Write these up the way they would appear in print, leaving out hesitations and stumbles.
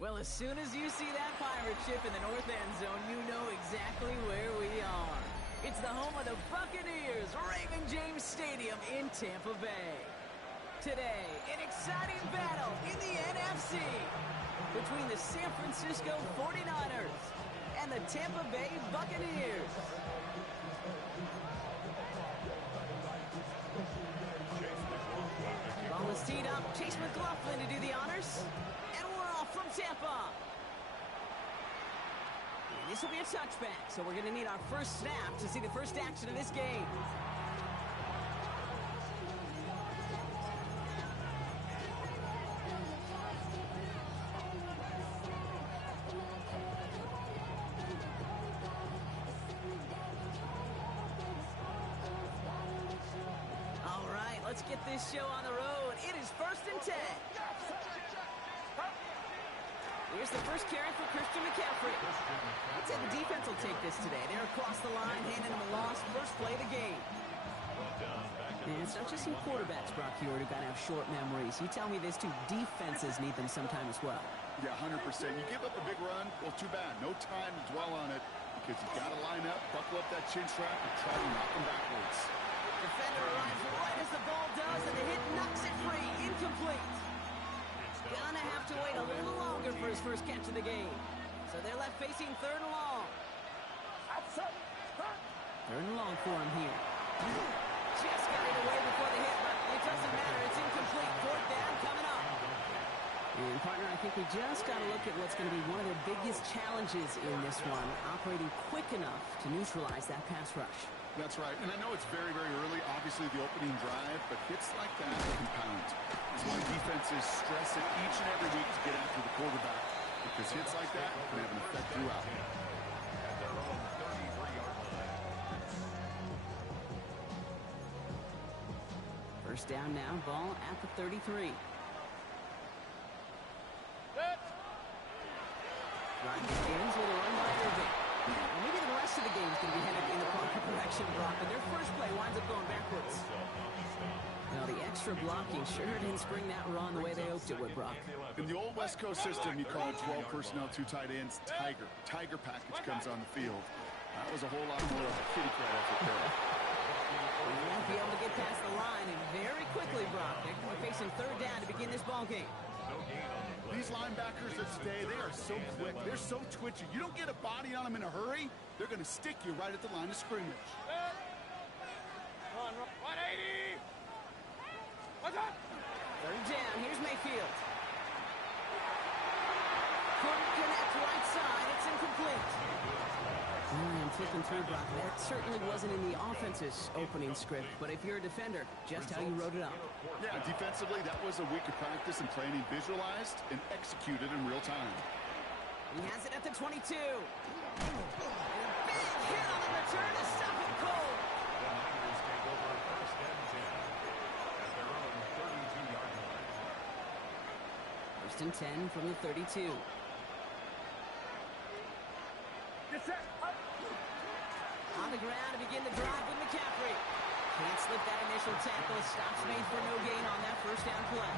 Well, as soon as you see that pirate ship in the north end zone, you know exactly where we are. It's the home of the Buccaneers, Raymond James Stadium in Tampa Bay. Today, an exciting battle in the NFC between the San Francisco 49ers and the Tampa Bay Buccaneers. Ball is teed up. Chase McLaughlin to do the honors. And we're off from Tampa. And this will be a touchback, so we're going to need our first snap to see the first action of this game. Let's get this show on the road. It is 1st and 10. Here's the first carry for Christian McCaffrey. I'd say the defense will take this today. They're across the line, handing them a loss. First play of the game. And it's not just some quarterbacks, Brock Huard, who got to have short memories. You tell me this too, defenses need them sometime as well. Yeah, 100%. You give up a big run, well, too bad. No time to dwell on it because you've got to line up, buckle up that chin strap, and try to knock them backwards. Defender arrives right as the ball does, and the hit knocks it free. Incomplete. Gonna have to wait a little longer for his first catch of the game. So they're left facing 3rd and long. 3rd and long for him here. Just got it away before the hit, but it doesn't matter. It's incomplete. 4th down coming up. And, partner, I think we just got to look at what's going to be one of their biggest challenges in this one, operating quick enough to neutralize that pass rush. That's right, and I know it's very, very early, obviously the opening drive, but hits like that compound. That's why defenses stress it each and every week to get after the quarterback, because hits like that can have an effect throughout. First down now, ball at the 33. Ryan begins with a run by Irving. Well, maybe the rest of the game is going to be headed in the proper direction, Brock, but their first play winds up going backwards. Now, the extra blocking sure didn't spring that run the way they hoped it would, Brock. In the old West Coast system, you call it 12 personnel, 2 tight ends, Tiger. Tiger package comes on the field. That was a whole lot more of a kitty cat effort there. Well, you won't be able to get past the line, and very quickly, Brock, they're going to be facing 3rd down to begin this ball game. These linebackers of today, they are so quick. They're so twitchy. You don't get a body on them in a hurry, they're going to stick you right at the line of scrimmage. 180! What's up? 3rd down. Here's Mayfield. Couldn't connect right side. It's incomplete. I'm flipping through, Brock. That certainly wasn't in the offense's opening script, but if you're a defender, just how you wrote it up. Yeah, defensively, that was a week of practice and planning visualized and executed in real time. He has it at the 22. And a big hit on the return to stop him cold. The Niners take over 1st and 10 at their own 32-yard line. 1st and 10 from the 32. Get set. On the ground to begin the drive with McCaffrey. Can't slip that initial tackle. Stops made for no gain on that first down play.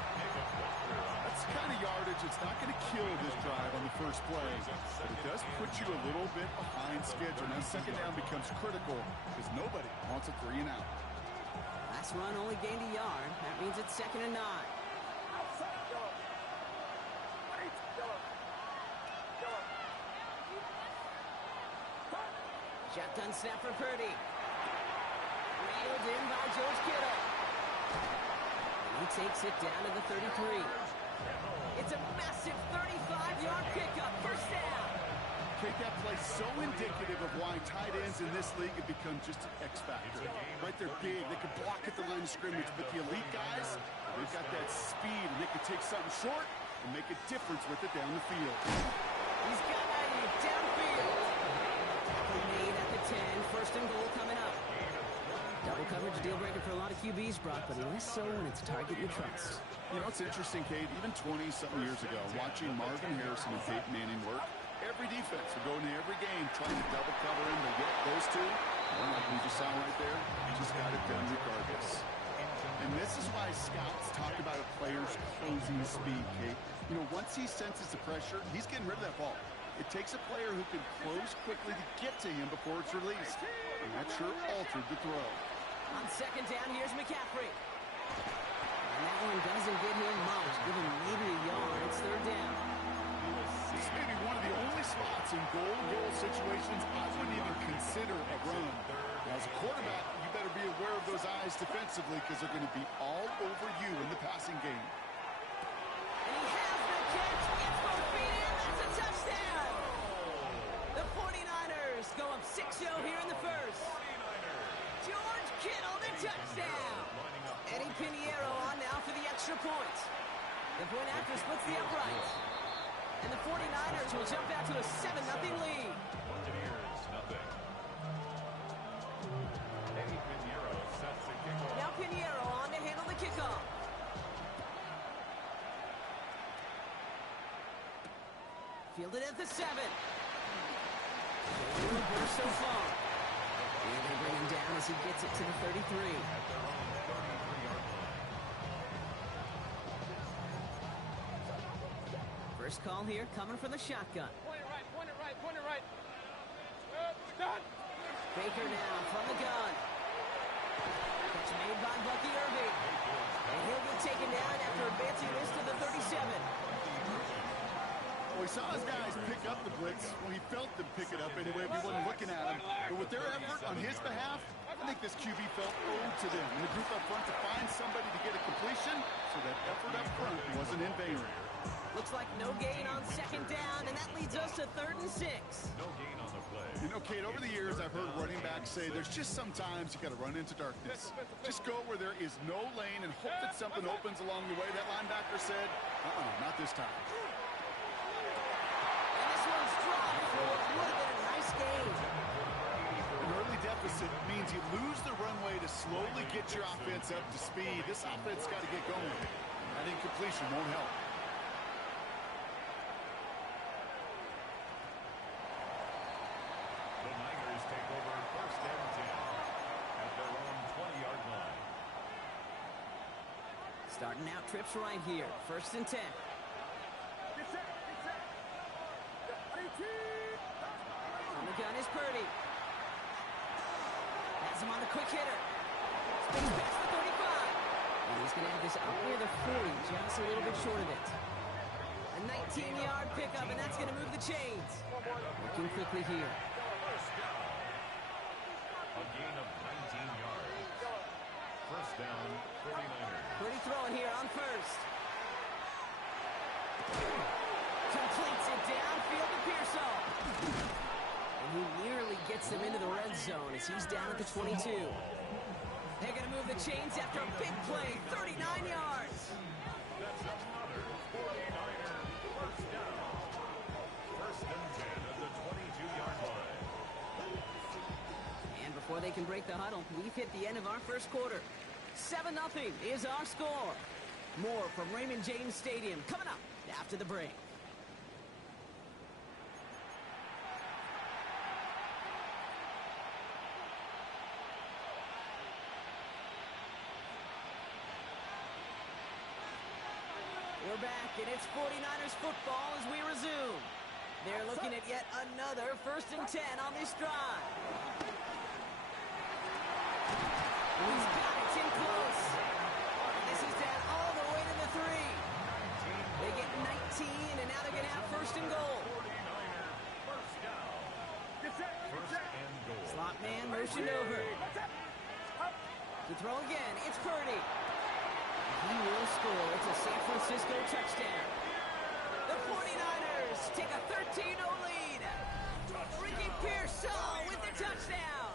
That's the kind of yardage. It's not going to kill this drive on the first play, but it does put you a little bit behind schedule. Now, 2nd down becomes critical because nobody wants a 3 and out. Last run only gained a yard. That means it's 2nd and 9. Shotgun snap for Purdy. Reeled in by George Kittle. And he takes it down to the 33. It's a massive 35-yard pickup. First down. Kate, that play so indicative of why tight ends in this league have become just an X factor. Right, they're big. They can block at the line of scrimmage, but the elite guys, they've got that speed, and they can take something short and make a difference with it down the field. He's got a downfield. Made at the 10. 1st and goal coming up. Double coverage deal breaker for a lot of QBs, Brock, but less so when it's a target you trust. You know, it's interesting, Kate, even 20-something years ago, watching Marvin Harrison and Peyton Manning work, every defense would go into every game trying to double cover him, but yet those two, well, like we just saw right there, just got it done regardless. And this is why scouts talk about a player's closing speed, Kate. You know, once he senses the pressure, he's getting rid of that ball. It takes a player who can close quickly to get to him before it's released. And that sure altered the throw. On second down, here's McCaffrey. And that one doesn't get him much. Give him maybe a yard. It's third down. This may be one of the only spots in goal situations I wouldn't even consider a run. As a quarterback, you better be aware of those eyes defensively because they're going to be all over you in the passing game. And he has the catch. Gets both feet in. That's a touchdown. The 49ers go up 6-0 here in the first. George Kittle, the touchdown. Eddie Pinheiro on now for the extra point. The point after splits the uprights. And the 49ers will jump out to a 7-0 lead. Buccaneers, nothing. Eddie Pinheiro sets the kickoff. Now Pinheiro on to handle the kickoff. Fielded at the 7. Burst so far. And they bring him down as he gets it to the 33. At their own 33-yard line. First call here coming from the shotgun. Point it right, point it right, point it right. Done. Baker now from the gun. Catch made by Bucky Irving. And he'll get taken down after advancing this to the 37. Well, he saw his guys pick up the blitz. Well, he felt them pick it up anyway if he wasn't looking at him. But with their effort on his behalf, I think this QB felt owed to them. And the group up front to find somebody to get a completion, so that effort up front wasn't in vain. Looks like no gain on second down, and that leads us to 3rd and 6. No gain on the play. You know, Kate, over the years, I've heard running backs say there's just sometimes you got to run into darkness. Just go where there is no lane and hope that something opens along the way. That linebacker said, not this time. And this one's dropped for what would have been a nice gain. An early deficit means you lose the runway to slowly get your offense up to speed. This offense got to get going. That incompletion won't help. The Niners take over first and 10 at their own 20-yard line. Starting out trips right here. 1st and 10. On the gun is Purdy. Has him on the quick hitter. Spins past the 35. And he's going to have this out near the 40, just a little bit short of it. A 19-yard pickup, and that's going to move the chains. Working quickly here. First down. A gain of 19 yards. First down, 49ers. Purdy throwing here on first. Completes it downfield to Pearsall. And he nearly gets them into the red zone as he's down at the 22. They're going to move the chains after a big play, 39 yards. That's another 49er first down. First and 10 at the 22-yard line. And before they can break the huddle, we've hit the end of our first quarter. 7-0 is our score. More from Raymond James Stadium coming up after the break. We're back, and it's 49ers football as we resume. They're looking at yet another 1st and 10 on this drive. He's got it in close. And this is down all the way to the 3. They get 19, and now they're going to have 1st and goal. 49er first down. First and goal. Slot man motioned over. To throw again, it's Purdy. He will score. It's a San Francisco touchdown. The 49ers take a 13-0 lead. Ricky Pearsall with the touchdown.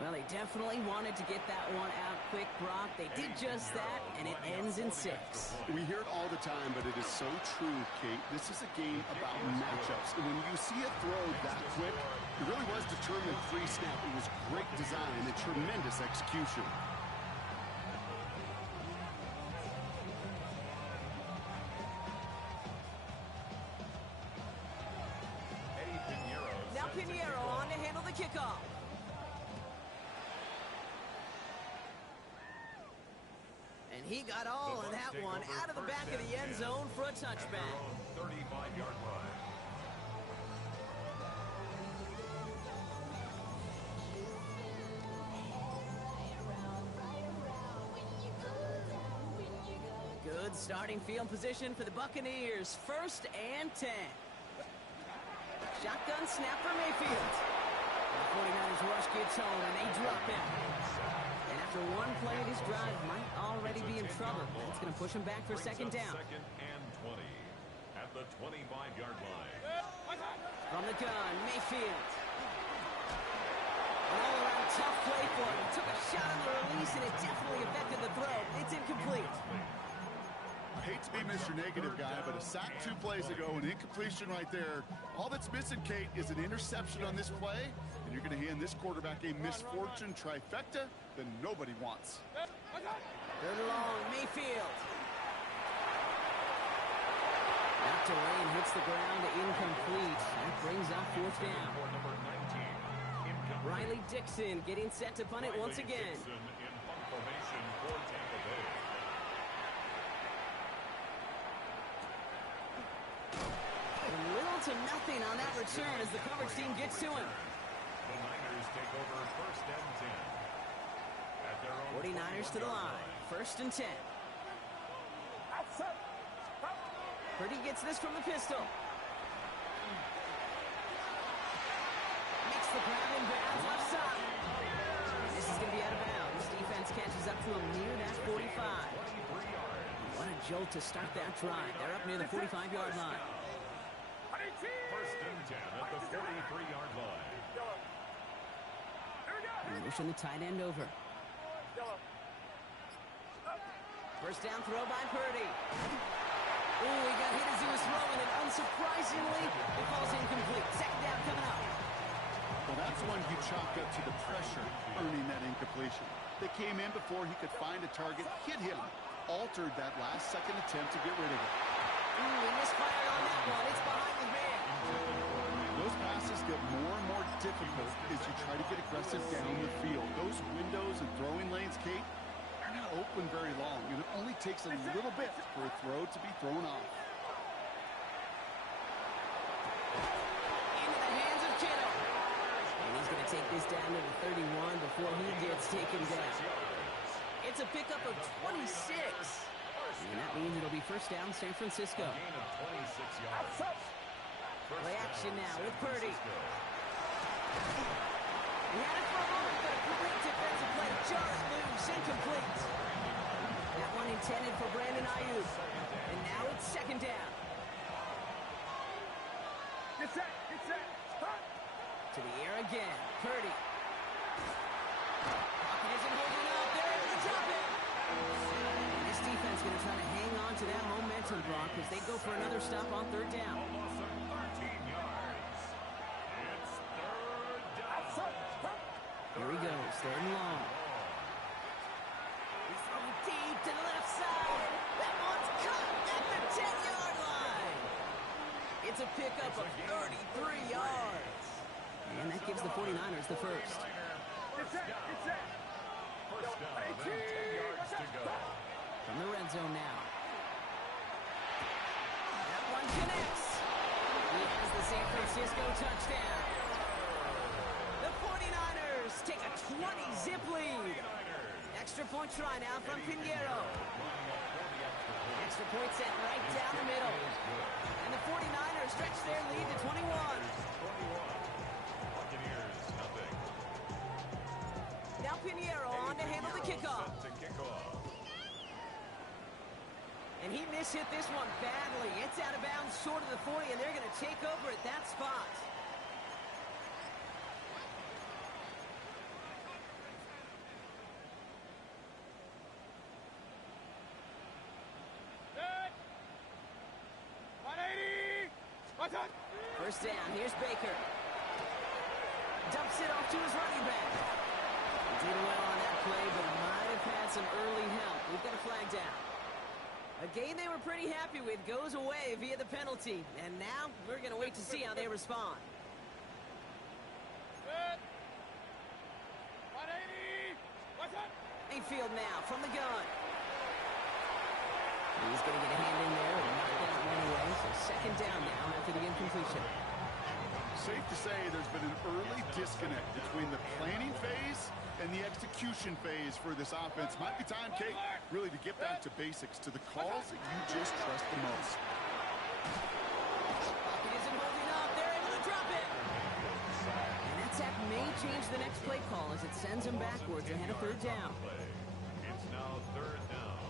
Well, they definitely wanted to get that one out quick, Brock. They did just that, and it ends in 6. We hear it all the time, but it is so true, Kate. This is a game about matchups. And when you see a throw that quick, it really was determined pre-snap. It was great design and tremendous execution. Eddie Pinheiro. Now Pinheiro on to handle the kickoff. And he got all of that one out of the back of the end zone for a touchback. 35-yard line. Good starting field position for the Buccaneers. 1st and 10. Shotgun snap for Mayfield. The 49ers rush gets home and they drop him. And after one play, this drive might already be in trouble. That's going to push him back for 2nd down. 2nd and 20 at the 25-yard line. From the gun, Mayfield. An all-around tough play for him. He took a shot on the release and it definitely affected the throw. It's incomplete. I hate to be Mr. Negative guy, but a sack 2 plays ago, an incompletion right there. All that's missing, Kate, is an interception on this play, and you're going to hand this quarterback a misfortune trifecta that nobody wants. Third and long, Mayfield. Knocked away and hits the ground, incomplete. That brings up 4th down. Number 19, incomplete. Riley Dixon getting set to punt it once again. Dixon in punt formation for Tampa Bay. Little to nothing on that return as the coverage team gets to him. The Niners take over 1st and 10. At their own 49ers to the line. 1st and 10. Purdy gets this from the pistol. Makes the grab in bounds left side. This is going to be out of bounds. Defense catches up to him near that 45. What a jolt to start that drive. They're up near the 45-yard line. 1st and 10 at the 43-yard line. Motion the tight end over. 1st down throw by Purdy. Ooh, he got hit as he was throwing, and unsurprisingly, it falls incomplete. 2nd down coming up. Well, that's one you chalk up to the pressure earning that incompletion. They came in before he could find a target, hit him, altered that last-second attempt to get rid of it. Ooh, he misfired on that one. It's behind the man. Those passes get more and more difficult as you try to get aggressive down the field. Those windows and throwing lanes, Kate, they're not open very long, and it only takes a little bit for a throw to be thrown off. Into the hands of Kittle. And he's going to take this down to the 31 before he gets taken down. It's a pickup of 26. And that means it'll be 1st down, San Francisco. Gain of 26 yards. Play action now with Purdy. He had it for a moment, but a great defensive play to jar it loose, incomplete. That one intended for Brandon Ayuk. And now it's 2nd down. Get set. To the air again, Purdy. Pocket isn't holding up. There is the drop in. This defense going to try to hang on to that momentum, Brock, as they go for another stop on 3rd down. Almost 13 yards. It's 3rd down. Here he goes, 3rd and long. He's throwing deep to the left side. That one's caught at the 10-yard line. It's a pickup of 33 yards. And that gives the 49ers the 1st. First down, and 10 yards to go. From the red zone now. That one connects. He has the San Francisco touchdown. The 49ers take a 20-zip lead. Extra point try now from Pinheiro. Extra point set right down the middle. And the 49ers stretch their lead to 21. Buccaneers, nothing. Now Pinheiro on to handle the kickoff. Set to kick off. And he mishit this one badly. It's out of bounds short of the 40, and they're going to take over at that spot. Set. 180. What's up? 1st down, here's Baker. Dumps it off to his running back. He did well on that play, but might have had some early help. We've got a flag down. A game they were pretty happy with goes away via the penalty. And now we're going to wait to see how they respond. Set. 180. What's up? Mayfield now from the gun. He's going to get a hand in there and knock that one away. So second down now after the incompletion. Safe to say there's been an early disconnect between the planning phase and the execution phase for this offense. Might be time, Kate, really to get back to basics, to the calls that you just trust the most. It isn't holding up. They're able to drop it. And that sack may change the next play call as it sends him backwards ahead of third down. It's now third down.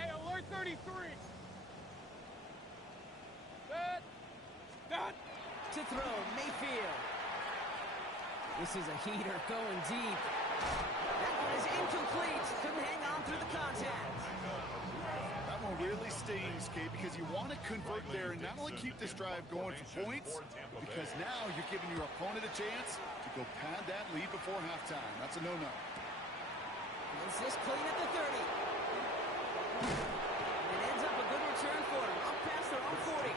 Hey, alert 33. Set. Done. To throw, Mayfield. This is a heater going deep. That one is incomplete. Couldn't hang on through the contact. That one really stings, Kate, because you want to convert there and not only keep this drive going for points, because now you're giving your opponent a chance to go pad that lead before halftime. That's a no-no. Is this clean at the 30? It ends up a good return for them. Up past their own 40.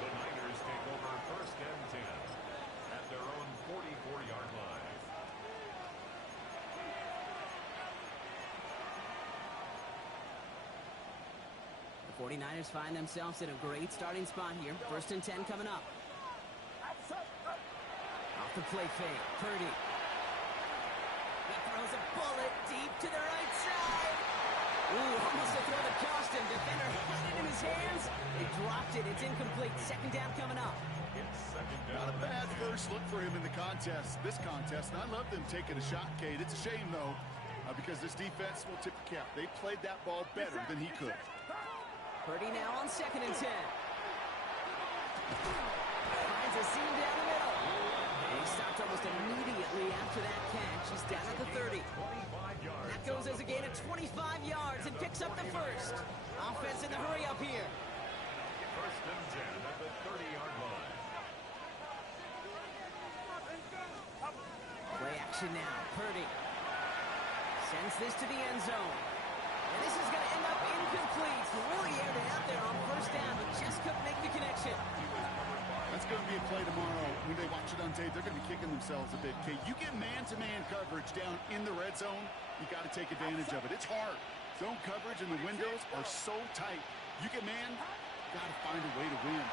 The Niners take over first and 10 at their own 44-yard line. The 49ers find themselves in a great starting spot here. First and 10 coming up. Off the play fake, Purdy. He throws a bullet deep to the right side. Ooh, almost a throw that cost him. Defender had it in his hands. They dropped it. It's incomplete. Second down coming up. It's second down. Not a bad first look for him in the contest, this contest. And I love them taking a shot, Kate. It's a shame, though, because this defense will tip the cap. They played that ball better than he could. Purdy now on second and 10. Finds a seam down the middle. And he stopped almost immediately after that catch. He's down at the 30. 25 yards. That goes as a gain of 25 yards and picks up the first. Offense in the hurry up here. First and 10 at the 30-yard line. Play action now. Purdy sends this to the end zone. And this is going to end up incomplete. He really aired it out there on first down, but just couldn't make the connection. That's going to be a play tomorrow. When they watch it on tape, they're going to be kicking themselves a bit, Kate. You get man-to-man coverage down in the red zone, you got to take advantage of it. It's hard. Zone coverage and the windows are so tight. You get man, got to find a way to win.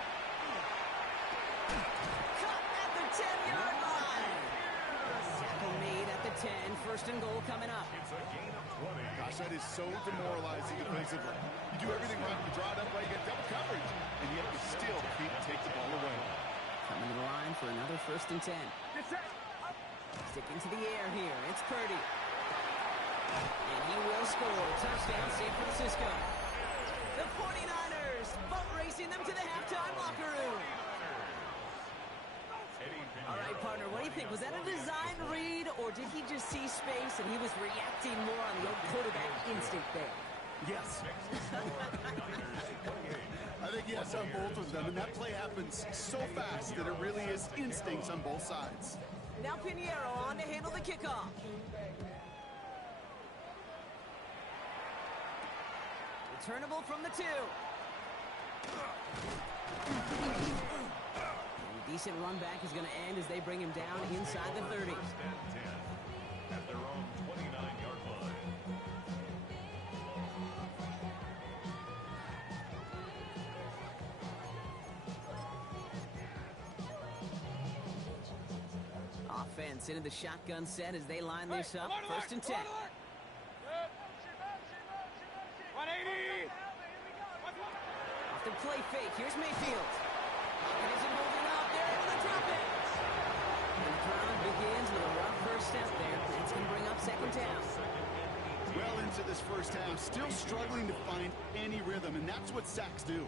Cut at the 10-yard line. Tackle made at the 10. First and goal coming up. It's a gain of 20. Gosh, that is so demoralizing defensively. You do everything right, you draw it up right, you get double coverage, and yet you still can't take the ball away. Coming to the line for another first and 10. Sticking to the air here. It's Purdy. And he will score. Touchdown, San Francisco. The 49ers boat racing them to the halftime locker room. All right, partner, what do you think? Was that a design read, or did he just see space and he was reacting more on the old quarterback instinct there? Yes. I think yes on both of them, and that play happens so fast that it really is instincts on both sides. Now Pinheiro on to handle the kickoff. Returnable from the 2. A decent run back is going to end as they bring him down inside the 30. First and 10 at their own 29-yard line. Offense into the shotgun set as they line this up. First and 10. 180. Off the play fake. Here's Mayfield. It isn't holding up. They're able to drop it. And Brown begins with a rough first step there. That's going to bring up second down. Well into this first half, still struggling to find any rhythm, and that's what sacks do.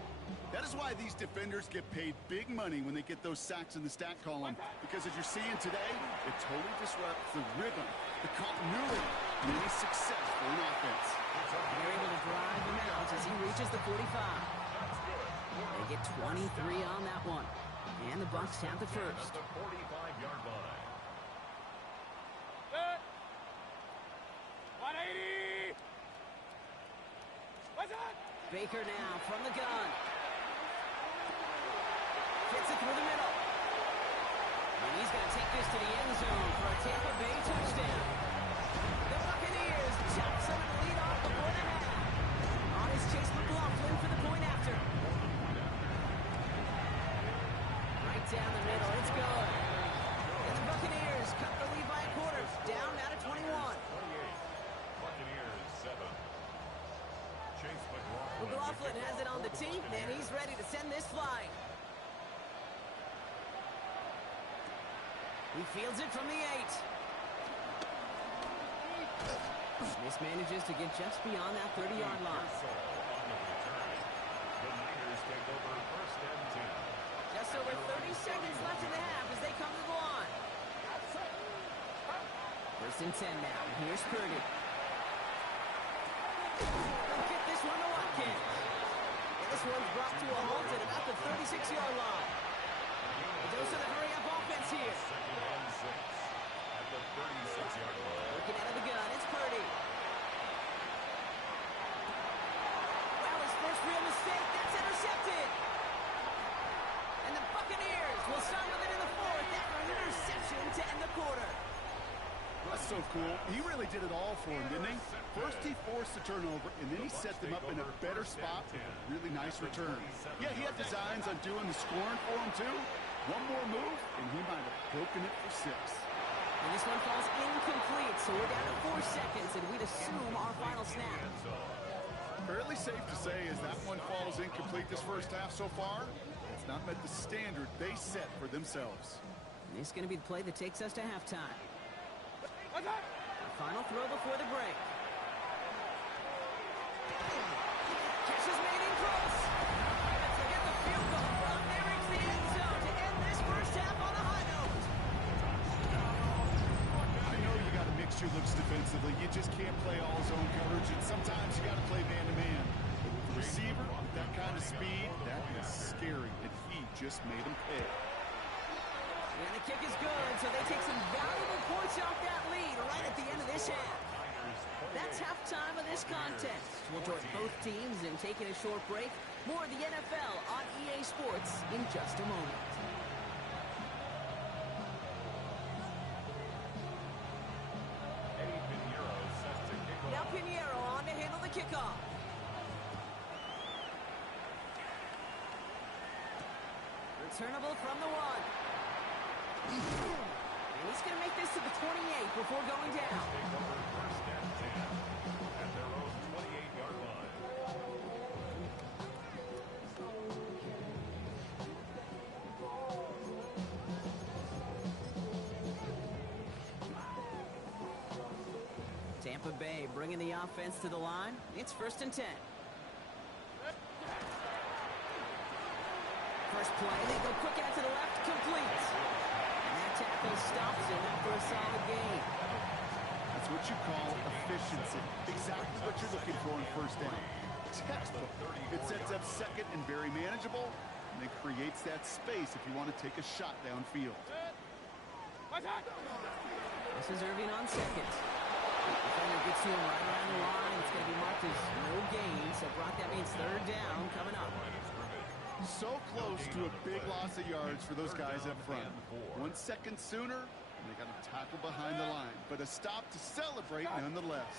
That is why these defenders get paid big money when they get those sacks in the stat column, because as you're seeing today, it totally disrupts the rhythm, the continuity, and any success for an offense. They're able to drive him out as he reaches the 45. They get 23 on that one. And the Bucs have the first. At the 45-yard line. Set. 180. What's that? Baker now from the gun. Gets it through the middle. And he's going to take this to the end zone for a Tampa Bay touchdown. The Buccaneers Buccaneers chop some of the lead off before the half. On his Chase McLaughlin for the point after. Right down the middle, it's good. And the Buccaneers cut the lead by a quarter, down now to 21. 28. Buccaneers 7. Chase McLaughlin. McLaughlin has it on the tee, and he's ready to send this flying. He fields it from the 8. Smith manages to get just beyond that 30-yard line. The Niners take over first and 10. Just over 30 seconds left in the half as they come to the line. First and 10 now. Here's Purdy. They'll kick this one to Watkins. And this one's brought to a halt at about the 36-yard line. A dose of the hurry-up offense here. Second and 6 at the 36-yard line. Looking out of the gun, it's Purdy. Well, his first real mistake, that's intercepted. And the Buccaneers will start with it in the fourth after an interception to end the quarter. That's so cool. He really did it all for him, didn't he? First he forced the turnover, and then he set them up in a better spot with a really nice return. Yeah, he had designs on doing the scoring for him, too. One more move, and he might have broken it for 6. And this one falls incomplete, so we're down to 4 seconds, and we'd assume our final snap. Fairly safe to say as that one falls incomplete this first half so far, it's not met the standard they set for themselves. And this is going to be the play that takes us to halftime. The final throw before the break. Catch is made in close. Let's get the field goal from. They reach the end zone to end this first half on a high note. I know you got to mix your looks defensively. You just can't play all zone coverage, and sometimes you got to play man-to-man. But with the receiver, with that kind of speed, that is scary, and he just made him pay. And the kick is good, so they take some valuable points off that lead right at the end of this half. That's halftime of this contest. We'll join both teams in taking a short break. More of the NFL on EA Sports in just a moment. Eddie Pinheiro set to kick off. Now Pinheiro on to handle the kickoff. Returnable from the 1. And he's going to make this to the 28 before going down. Take over first and 10 at their own 28-yard line. Tampa Bay bringing the offense to the line. It's first and 10. First play, they go quick out to the left, complete. And that tackle stops him after a solid gain. That's what you call efficiency. Exactly what you're looking for in first down. Textbook. It sets up second and very manageable, and it creates that space if you want to take a shot downfield. This is Irving on second. Defender gets to him right around the line. It's going to be marked as no gain, so Brock, that means third down coming up. So close to a big loss of yards for those guys up front. 1 second sooner, and they got to tackle behind the line. But a stop to celebrate nonetheless.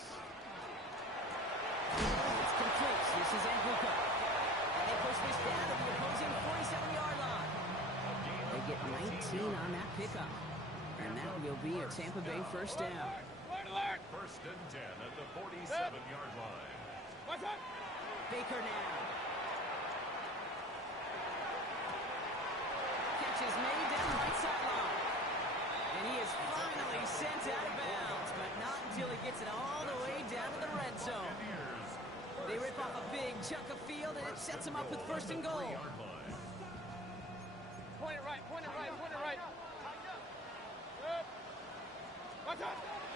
It's complete. This is Anguka. And they push this down to the opposing 47-yard line. They get 19 on that pickup. And that will be a Tampa Bay first down. First and 10 at the 47-yard line. Baker now. Catch is made down the right sideline. And he is finally sent out of bounds, but not until he gets it all the way down to the red zone. They rip off a big chunk of field, and it sets them up with first and goal. Point it right, point it right, point it right.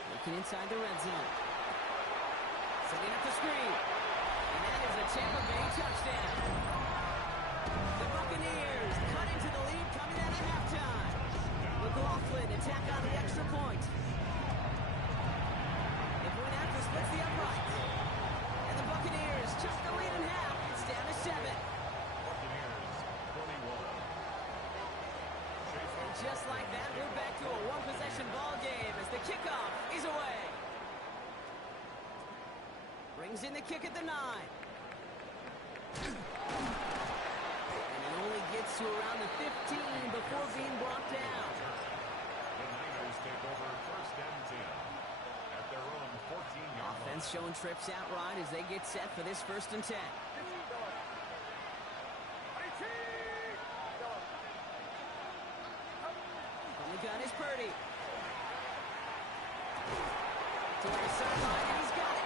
Looking inside the red zone. Setting up the screen. And that is a Tampa Bay touchdown. The Buccaneers cut into the lead coming out of halftime. McLaughlin attack on the extra point. The point after splits the uprights. And the Buccaneers chuck the lead in half. It's down to 7. Buccaneers 21. And just like that, we're back to a one-possession ball game as the kickoff is away. Brings in the kick at the 9. And he only gets to around the 15 before being brought down. The Niners take over first and 10 at their own 14-yard line. Offense showing trips out right as they get set for this first and 10. From the gun is Purdy. To the sideline, and he's got it.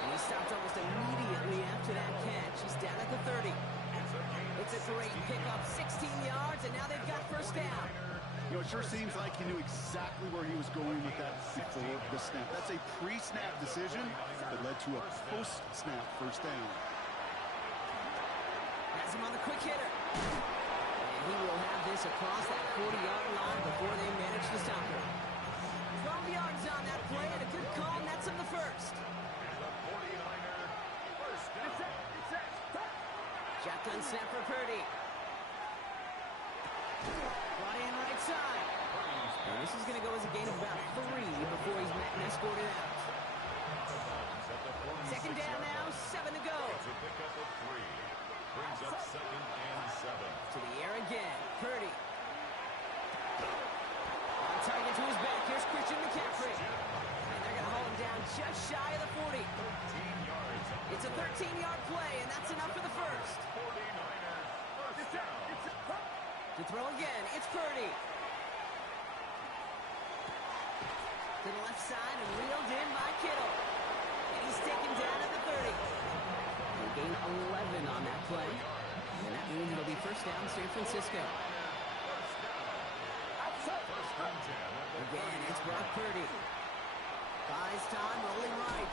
And he stopped almost immediately after that catch. He's down at the 30. It's a great pickup, 16 yards, and now they've got first down. You know, it sure seems like he knew exactly where he was going with that before the snap. That's a pre-snap decision that led to a post-snap first down. Has him on the quick hitter. And he will have this across that 40-yard line before they manage to stop him. 12 yards on that play, and a good call, and that's in the first. And the 49er first down. Shotgun snap for Purdy. Brought in right side. And this is going to go as a gain of about 3 before he's met and escorted out. Second down now, 7 to go. It's a pickup of 3. Brings up second and 7. To the air again, Purdy. On target to his back, here's Christian McCaffrey. And they're going to hold him down just shy of the 40. 13 yards on It's a 13-yard play, and that's enough for the first. 49ers first down. To throw again, it's Purdy. To the left side and reeled in by Kittle. And he's taken down at the 30. They gain 11 on that play. And that means it'll be first down San Francisco. Again, it's Brock Purdy. Buys time, rolling right.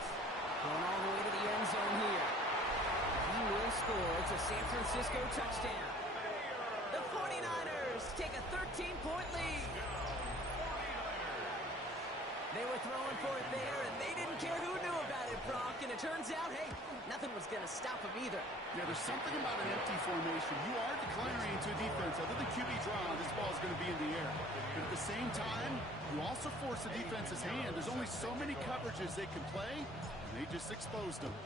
Going all the way to the end zone here. He will score. It's a San Francisco touchdown. The 49ers take a 13-point lead. They were throwing for it there, and they didn't care who knew about it, Brock. And it turns out, hey, nothing was going to stop them either. Yeah, there's something about an empty formation. You are declaring to a defense, other than QB draw, this ball is going to be in the air. But at the same time, you also force the defense's hand. There's only so many coverages they can play, and they just exposed them.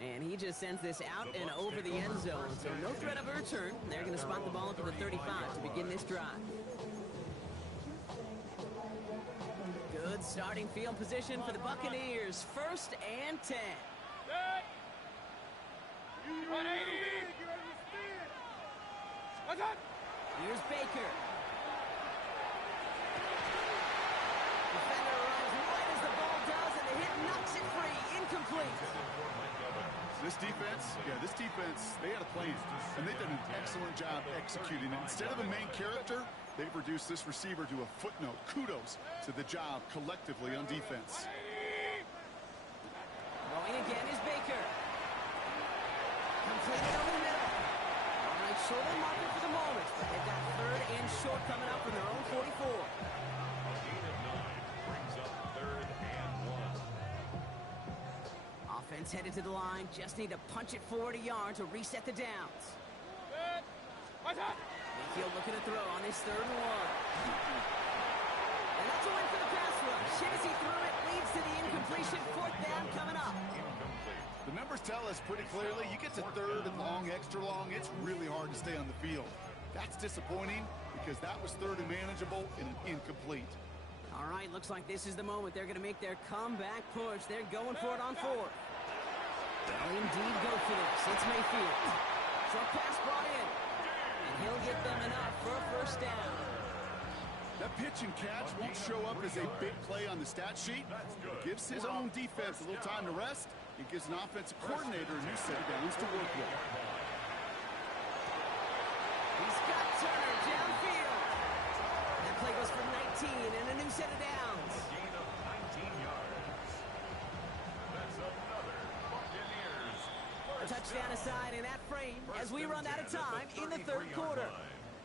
And he just sends this out and over the end zone. So no threat of a return. They're going to spot the ball to the 35 to begin this drive. Good starting field position for the Buccaneers. First and 10. 180. What's up? Here's Baker. Defender runs right as the ball does, and the hit knocks it free. Incomplete. This defense, they had a plan, and they've done an excellent job executing it. Instead of a main character, they've reduced this receiver to a footnote. Kudos to the job collectively on defense. Going again is Baker. Completed over the middle. All right, short on market for the moment, but they've got third and short coming up from their own 44. A gain of 9 brings up third and 1. Offense headed to the line. Just need to punch it forward a yard to reset the downs. What's up? Mayfield looking to throw on his third and 1. And that's a win for the pass rush. Hit as he threw it, leads to the incompletion. Fourth down coming up. Incomplete. The numbers tell us pretty clearly, you get to third and long, extra long, it's really hard to stay on the field. That's disappointing because that was third and manageable and an incomplete. All right, looks like this is the moment they're going to make their comeback push. They're going for it on fourth. They'll indeed go for this. It's Mayfield. Short pass brought in. And he'll get them enough for a first down. That pitch and catch won't show up as a big play on the stat sheet. It gives his own defense a little time to rest. It gives an offensive coordinator a new set of downs to work with. He's got Turner downfield. That play goes for 19 and a new set of downs. Gain of 19 yards. That's another Buccaneers A first touchdown down. aside in that frame as we run out of time in the third quarter.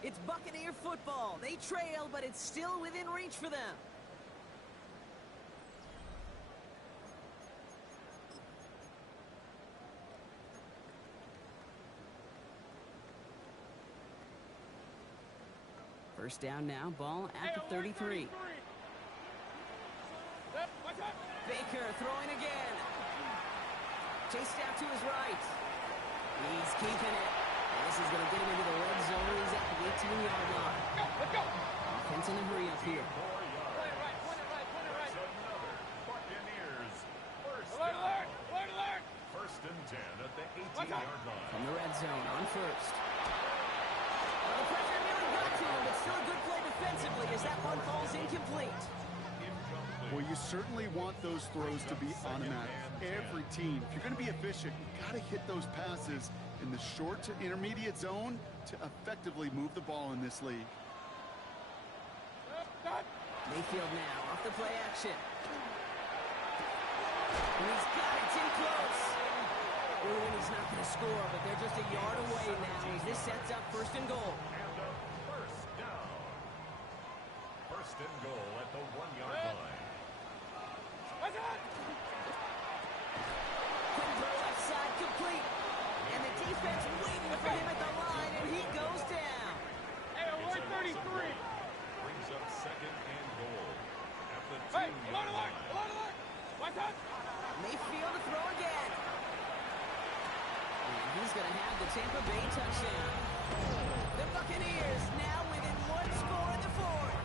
It's Buccaneer football. They trail, but it's still within reach for them. First down now, ball at the 33. Baker throwing again. Chased out to his right. He's keeping it. And this is going to get him into the red zone. He's at the 18-yard line. Let's go. Offense in a hurry up here. Point it right. Another Buccaneers first Alert, down. alert, alert, alert. First and 10 at the 18-yard line. From the red zone on first. Well, the pressure nearly got to him, but still a good play defensively as that one falls incomplete. Well, you certainly want those throws to be automatic. Every team, if you're going to be efficient, you got to hit those passes in the short to intermediate zone to effectively move the ball in this league. Mayfield now off the play action. And he's got it in close. Ooh, and he's not going to score, but they're just a yard away now as this sets up first and goal. And a first down. First and goal at the 1-yard line. What's up? Quick throw left side complete. And the defense waiting for him at the line, and he goes down. Hey, we're 33. Brings up second and goal at the Hey, 2-yard line. alert. What's up? Mayfield to throw again. And he's going to have the Tampa Bay touchdown. The Buccaneers now within one score in the fourth.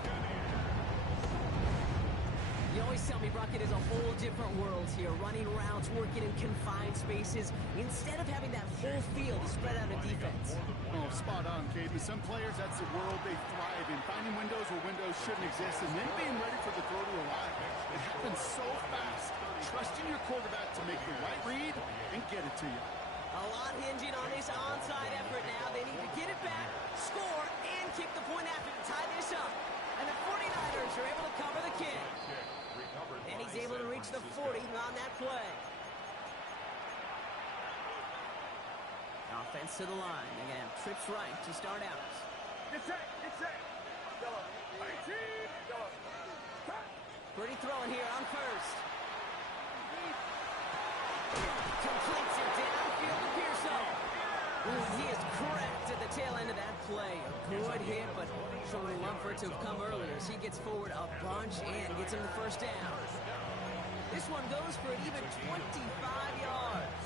You always tell me Rocket is a whole different world here, running routes, working in confined spaces, instead of having that whole field spread out of defense. Oh, spot on, Caden. Some players, that's the world they thrive in. Finding windows where windows shouldn't exist and then being ready for the throw to arrive. It happens so fast. Trusting your quarterback to make the right read and get it to you. A lot hinging on this onside effort now. They need to get it back, score, and kick the point after to tie this up. And the 49ers are able to cover the kick. And he's able to reach the 40 on that play. Offense to the line. Again, trips right to start out. Get set. Yellow. 18. Yellow. Pretty throwing here on first. Completes it downfield to Pearson. Ooh, he is correct at the tail end of that play. A good hit, but sure would love for it to have come earlier as he gets forward a bunch and gets him the first down. This one goes for an even 25 yards.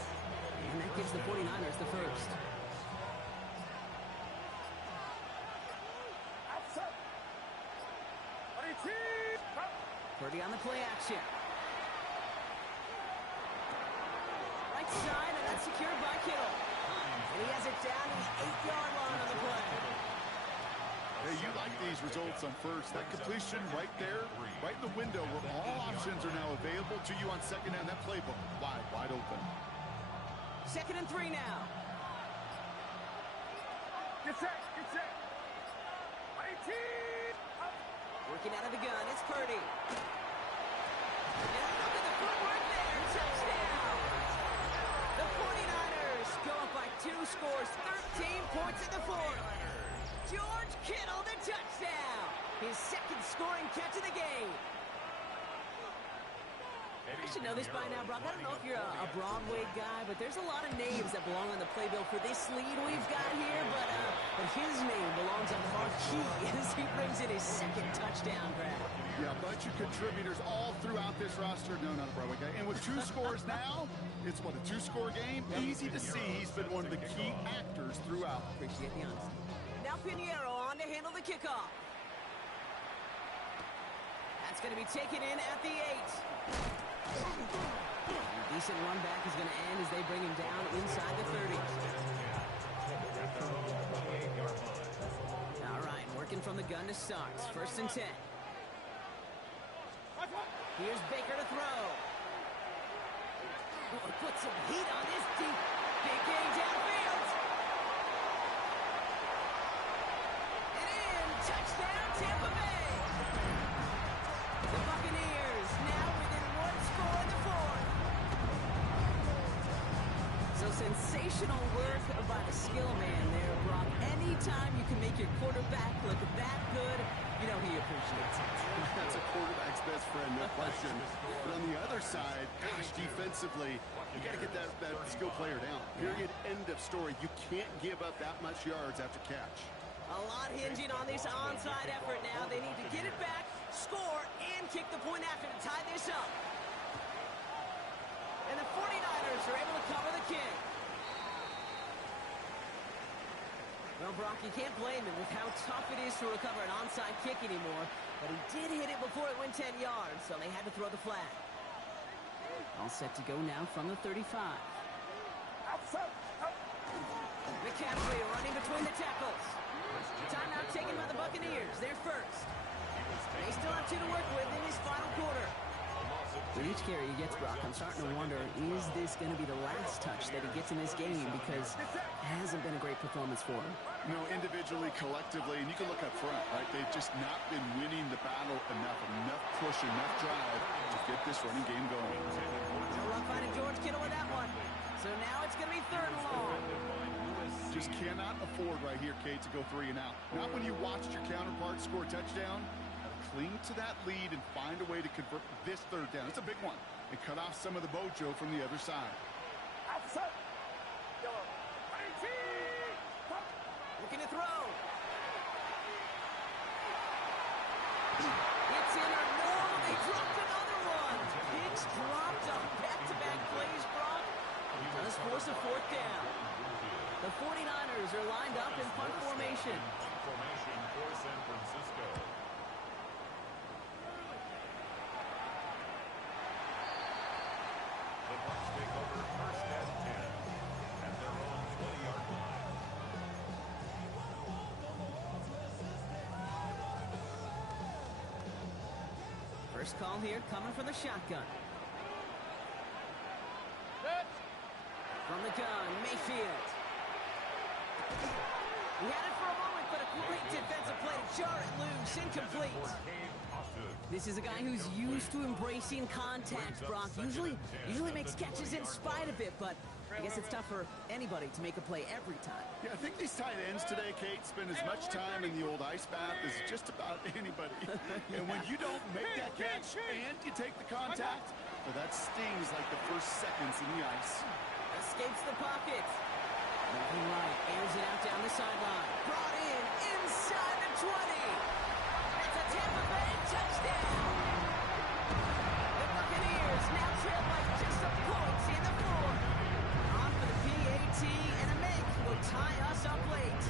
And that gives the 49ers the first. Outside. 22. Purdy on the play action. Right side, and that's secured by Kittle. And he has it down to the 8-yard line on the play. Hey, you like these results on first. That completion right there, right in the window where all options are now available to you on second down. That playbook wide open. Second and 3 now. Get set. 18. Working out of the gun, it's Purdy. And look at the footwork there, touchdown! The 49ers go up by 2 scores, 13 points in the fourth. George Kittle, the touchdown! His second scoring catch of the game. I should know this by now, Brock. I don't know if you're a Broadway guy, but there's a lot of names that belong on the playbill for this lead we've got here, but his name belongs on the marquee as he brings in his second touchdown grab. Yeah, a bunch of contributors all throughout this roster. No, not a Broadway guy. And with 2 scores now, it's what, a 2-score game? Easy to see he's been one of the key actors throughout. Appreciate the honesty. Now Pinheiro on to handle the kickoff. That's going to be taken in at the 8. Decent run back is going to end as they bring him down inside the 30. All right, working from the gun to start. First and 10. Here's Baker to throw. Oh, put some heat on this deep. Big game downfield. And in. Touchdown, Tampa Bay. The Buccaneers now within 1 score in the fourth. So sensational work by the skill man there, Brock. Anytime you can make your quarterback look that good, you know he appreciates it. That's a quarterback's best friend, no question. But on the other side, gosh, defensively, you got to get that skill player down. Period. End of story. You can't give up that much yards after catch. A lot hinging on this onside effort now. They need to get it back, score, and kick the point after to tie this up. Well, Brock, you can't blame him with how tough it is to recover an onside kick anymore, but he did hit it before it went 10 yards, so they had to throw the flag. All set to go now from the 35. McCaffrey running between the tackles. Timeout taken by the Buccaneers. They're first. They still have 2 to work with in this final quarter. With each carry he gets, Brock, I'm starting to wonder, is this going to be the last touch that he gets in this game? Because it hasn't been a great performance for him. You know, individually, collectively, and you can look up front, right? They've just not been winning the battle enough push, enough drive to get this running game going. No luck finding George Kittle with that one. So now it's going to be 3rd and long. Just cannot afford right here, Kate, to go 3 and out. Not when you watched your counterpart score a touchdown. Cling to that lead and find a way to convert this 3rd down. It's a big one. And cut off some of the mojo from the other side. Looking to throw. It's in or no. They dropped another one. Hicks dropped on back-to-back plays, Brock. Does force a 4th down. The 49ers are lined up in punt formation. Formation for San Francisco. The Bucs take over 1st and 10 at their own 20-yard line. First call here coming from the shotgun. Set. From the gun, Mayfield. He had it for a moment, but a great defensive play to jar it loose, incomplete. This is a guy who's used to embracing contact, Brock. Usually makes catches in spite of it, but I guess it's tough for anybody to make a play every time. Yeah, I think these tight ends today, Kate, spend as much time in the old ice bath as just about anybody. And when you don't make that catch and you take the contact, well, that stings like the first seconds in the ice. Escapes the pocket. Looking right, airs it out down the sideline. Brought in inside the 20. It's a Tampa Bay touchdown. The Buccaneers now trail by just a point in the 4th. On for the PAT, and a make will tie us up late.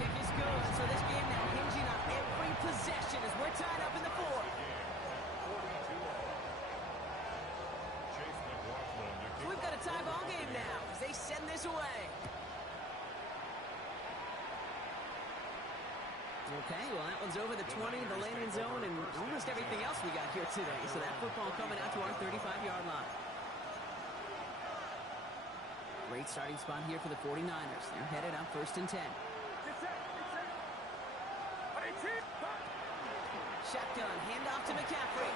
Kick is good, so this game now hinging on every possession as we're tied up in the 4th. We've got a tie ball game now as they send this away. Okay, well, that one's over the 20, the landing zone, and almost everything else we got here today. So that football coming out to our 35-yard line. Great starting spot here for the 49ers. They're headed up 1st and 10. Shotgun, handoff to McCaffrey.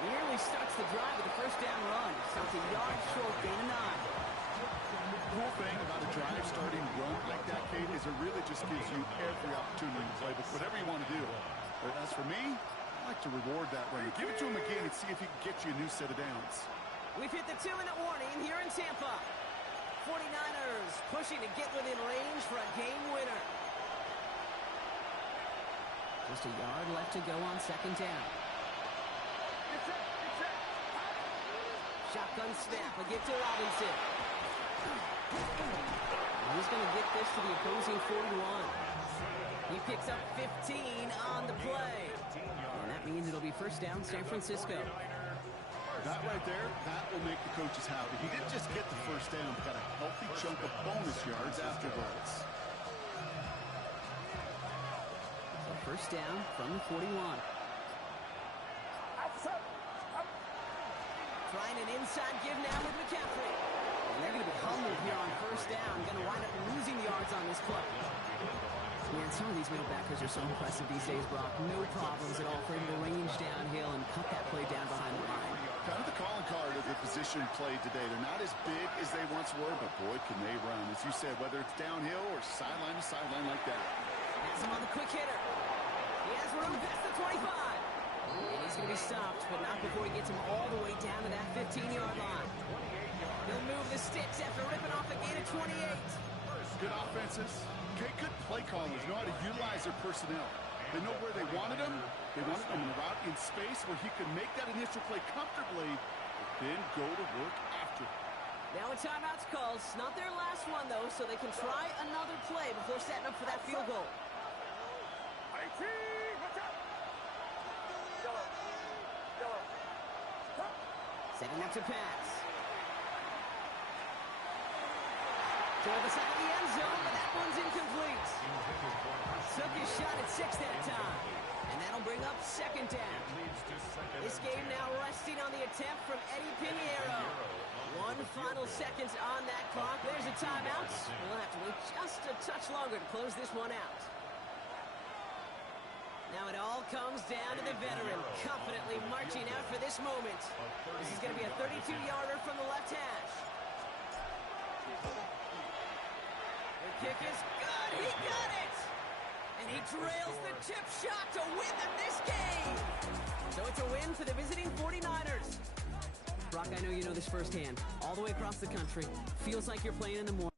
Nearly starts the drive with a 1st down run. Stops a yard short, gain of 9. The cool thing about a drive starting run like that, Kate, is it really just gives you every opportunity to play with whatever you want to do. But as for me, I like to reward that run. Give it to him again and see if he can get you a new set of downs. We've hit the 2-minute warning here in Tampa. 49ers pushing to get within range for a game winner. Just a yard left to go on 2nd down. Shotgun snap, a give to Robinson. He's going to get this to the opposing 41. He picks up 15 on the play. And that means it'll be 1st down San Francisco. That right there, that will make the coaches happy. He didn't just get the 1st down, but got a healthy chunk of bonus yards afterwards. So 1st down from the 41. Trying an inside give now with McCaffrey. And they're going to be humbled here on 1st down. Going to wind up losing yards on this play. Man, some of these middle backers are so impressive these days, Brock. No problems at all for him to range downhill and cut that play down behind the line. Kind of the calling card of the position played today. They're not as big as they once were, but boy, can they run. As you said, whether it's downhill or sideline to sideline like that. Has him on the quick hitter. He has room past the 25. And he's going to be stopped, but not before he gets him all the way down to that 15-yard line. He'll move the sticks after ripping off a gain of 28. Good offenses. Okay, good play callers know how to utilize their personnel. They know where they wanted him. They wanted him in a route in space where he could make that initial play comfortably, but then go to work after. Now a timeout's called. It's not their last one, though, so they can try another play before setting up for that field goal. Setting up to pass. Toward the side of the end zone, but that one's incomplete. Took his shot at 6 that time. And that'll bring up second down. This game now resting on the attempt from Eddie Pinheiro. 1 final seconds on that clock. There's a timeout. We'll have to wait just a touch longer to close this one out. Now it all comes down to the veteran, confidently marching out for this moment. This is going to be a 32-yarder from the left hash. The kick is good. He got it! And he drills the chip shot to win them this game. So it's a win for the visiting 49ers. Brock, I know you know this firsthand. All the way across the country. Feels like you're playing in the morning.